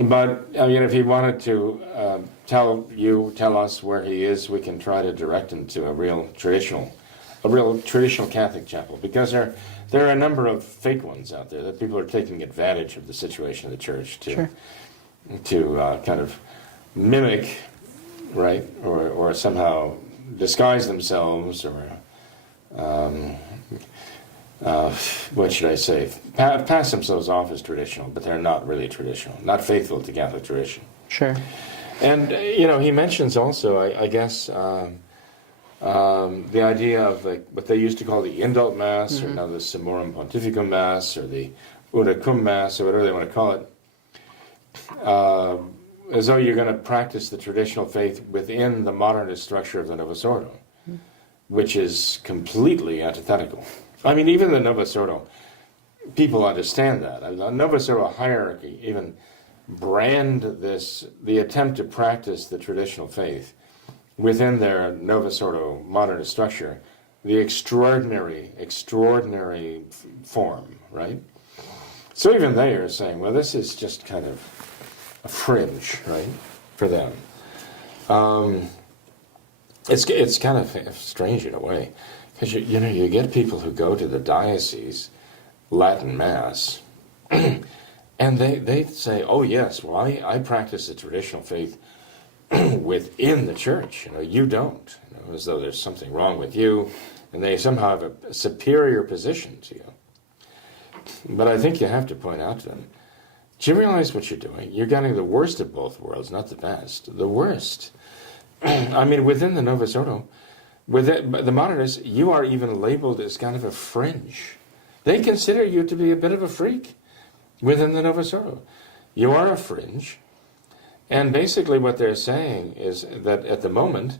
But I mean, if he wanted to tell us where he is, we can try to direct him to a real traditional Catholic chapel, because there are a number of fake ones out there that people are taking advantage of the situation of the church to kind of mimic, right, or somehow disguise themselves, or what should I say, pass themselves off as traditional, but they're not really traditional, not faithful to Catholic tradition. Sure. And, he mentions also, I guess, the idea of what they used to call the indult Mass, or now the Summorum Pontificum Mass, or the Una Cum Mass, or whatever they want to call it, as though you're going to practice the traditional faith within the modernist structure of the Novus Ordo, which is completely antithetical. I mean, even the Novus Ordo, people understand that. The Novus Ordo hierarchy even brand the attempt to practice the traditional faith within their Novus Ordo modernist structure, the extraordinary form, right? So even they are saying, well, this is just kind of a fringe, right, for them. It's kind of strange in a way, because you get people who go to the diocese Latin Mass, and they say, oh yes, well I practice the traditional faith within the church. You don't. As though there's something wrong with you, and they somehow have a superior position to you. But I think you have to point out to them, do you realize what you're doing? You're getting the worst of both worlds, not the best. The worst. I mean, within the Novus Ordo, within the modernists, you are even labeled as kind of a fringe. They consider you to be a bit of a freak within the Novus Ordo. You are a fringe. And basically what they're saying is that at the moment,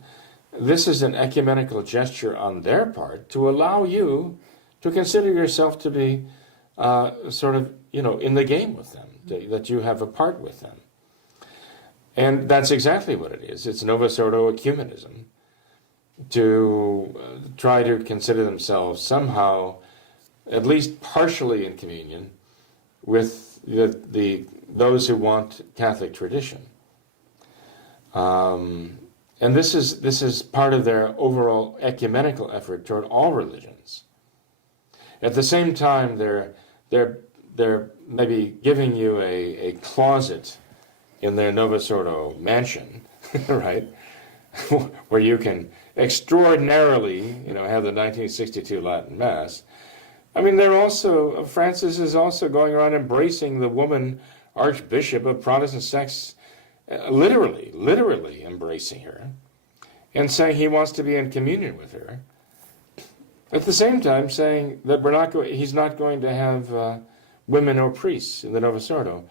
this is an ecumenical gesture on their part to allow you to consider yourself to be sort of, in the game with them, that you have a part with them. And that's exactly what it is. It's Novus Ordo ecumenism, to try to consider themselves somehow at least partially in communion with those who want Catholic tradition. And this is part of their overall ecumenical effort toward all religions. At the same time, they're maybe giving you a closet in their Novus Ordo mansion, right, where you can extraordinarily, have the 1962 Latin Mass. I mean, Francis is also going around embracing the woman Archbishop of Protestant sects, literally embracing her, and saying he wants to be in communion with her. At the same time, saying that he's not going to have women or priests in the Novus Ordo.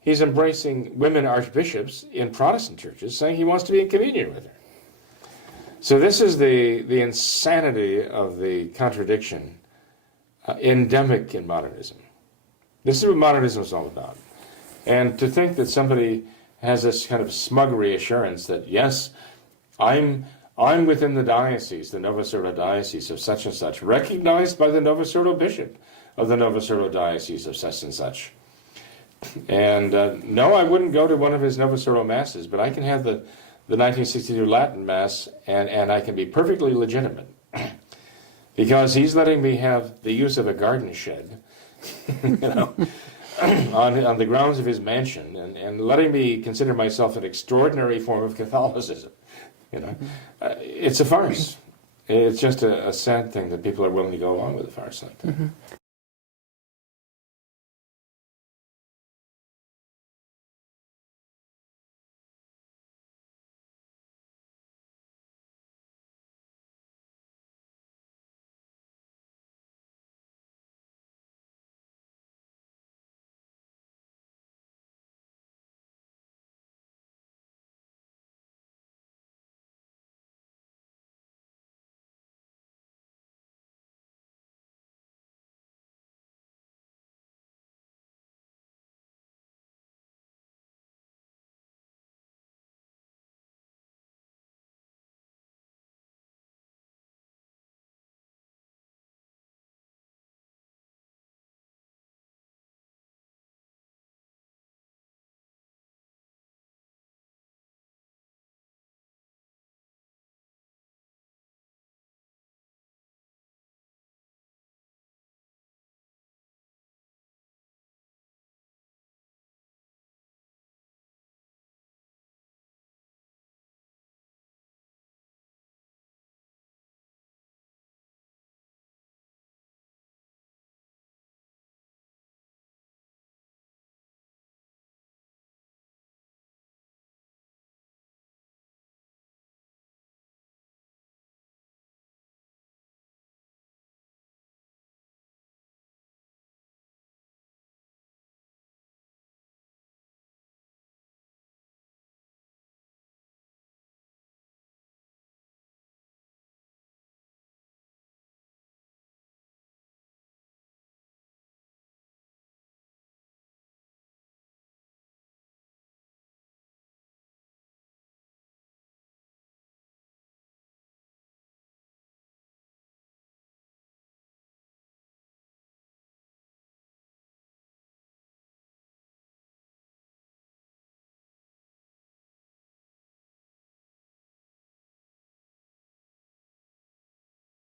He's embracing women archbishops in Protestant churches, saying he wants to be in communion with her. So this is the insanity of the contradiction endemic in modernism. This is what modernism is all about. And to think that somebody has this kind of smug reassurance that, yes, I'm within the diocese, the Novus Ordo diocese of such and such, recognized by the Novus Ordo bishop of the Novus Ordo diocese of such and such. And no, I wouldn't go to one of his Novus Ordo masses, but I can have the 1962 Latin Mass, and I can be perfectly legitimate. Because he's letting me have the use of a garden shed, on the grounds of his mansion, and letting me consider myself an extraordinary form of Catholicism. It's a farce. It's just a sad thing that people are willing to go along with a farce like that.